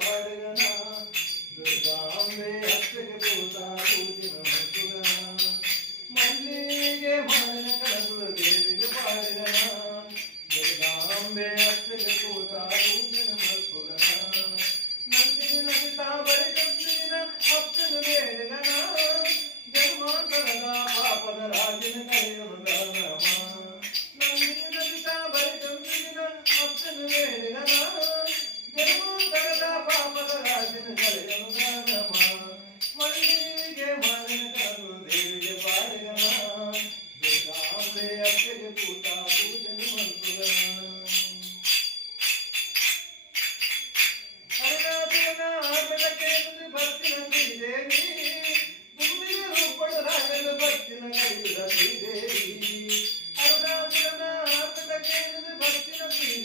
పాడగనా? దుర్గాంబే అక్షయ పూత పూజన మట్టుగనా? మల్లిగే మరణ కడపులు దేవిగ పాడగనా? దుర్గాంబే అక్షయ పూత పూజన మట్టుగనా? నందిని నసిత బరి కందిన అప్చను వేడగనా జన్మాంతరదా పాపద రాజన కరేమగ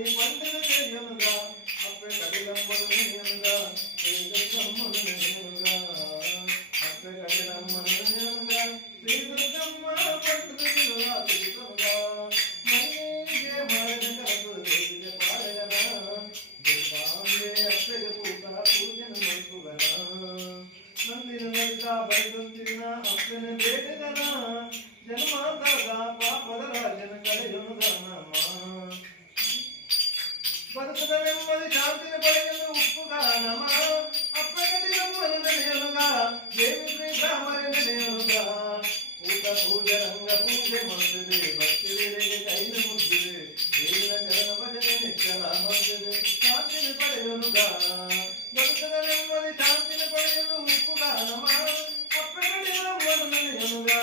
అది వంటలు తెలియనుగా అక్కడ కడిలమ్మను నేనుగా శ్రీదుర్గమ్మను నేనుగా అక్కడ కడిలమ్మను నేనుగా శ్రీదుర్గమ్మ పట్టుకు శ్రీదుర్గా మళ్ళీ మరణ కలు పాడగన దుర్గాంబే అక్కడ పూట పూజను మంతుగన నందిన వెళ్తా బయలుదిన అక్కడ బేట రంగ పూజ మంచిది భక్తి విరిగి కైలు ముద్దుది దేవుల కరణమగది నిత్యల మంచిది శాంతిని పడయనుగా దొరకద నెమ్మది శాంతిని పడయను ముప్పుగా నమా అప్పటి వరణ నియముగా